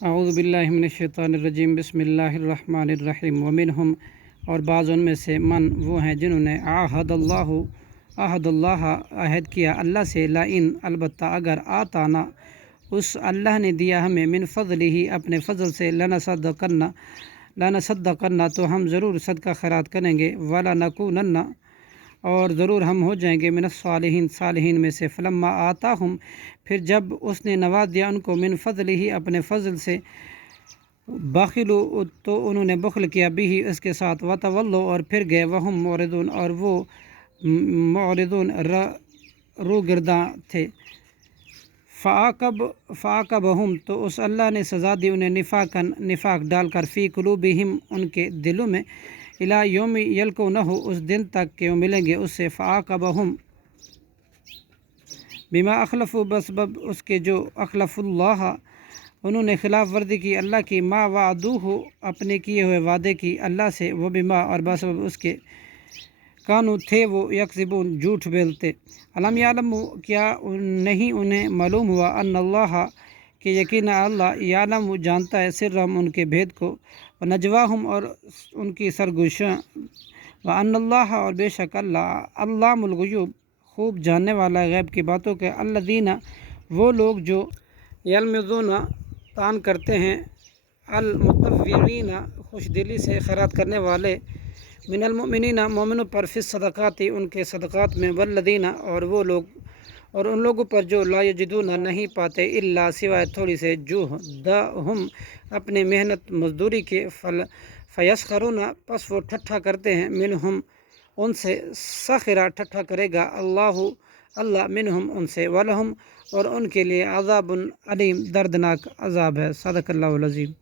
اعوذ باللہ من الشیطان الرجیم بسم اللہ الرحمن الرحیم ومنہم اور بعض ان میں سے من وہ ہیں جنہوں نے عہد اللہ عہد کیا اللہ سے لئن البتہ اگر آتانا اس اللہ نے دیا ہمیں من فضلہ ہی اپنے فضل سے لنصدقن تو ہم ضرور صدقہ خیرات کریں گے ولنکونن اور ضرور ہم ہو جائیں گے من الصالحین صالحین میں سے فلما آتاہم پھر جب اس نے نواز دیا ان کو من فضل ہی اپنے فضل سے بخلوا تو انہوں نے بخل کیا بھی اس کے ساتھ وتولوا اور پھر گئے وہم معرضون اور وہ معرضون روگرداں تھے فعاقبہم تو اس اللہ نے سزا دی انہیں نفاق ڈال کر فی قلوبہم ان کے دلوں میں الی یوم یلقونہ اس دن تک کہ وہ ملیں گے اس سے فعاقبہم بما اخلفوا بسبب اس کے جو اخلف اللہ انہوں نے خلاف ورزی کی اللہ کی ما وعدوہ اپنے کیے ہوئے وعدے کی اللہ سے وہ بما اور بسبب اس کے کانو تھے وہ یکذبون جھوٹ بولتے علم یعلموا کیا نہیں انہیں معلوم ہوا ان اللہ کہ یقینا اللہ یعلم جانتا ہے سرہم ان کے بھید کو ونجواہم اور ان کی سرگوشیاں وان اللہ اور بے شک اللہ علام الغیوب خوب جاننے والا غیب کی باتوں کے الذین وہ لوگ جو یلمزون طعن کرتے ہیں المتطوعین خوش دلی سے خیرات کرنے والے من المؤمنین مومنوں پر فی الصدقات ان کے صدقات میں والذین اور وہ لوگ اور ان لوگوں پر جو لا یجدون نہیں پاتے الا سوائے تھوڑی سے جہدہم اپنے محنت مزدوری کے فیسخرون پس وہ ٹھٹھا کرتے ہیں منہم ان سے سخرا ٹھٹھا کرے گا اللہ منہم ان سے ولہم اور ان کے لیے عذاب علیم دردناک عذاب ہے صدق اللہ العظیم۔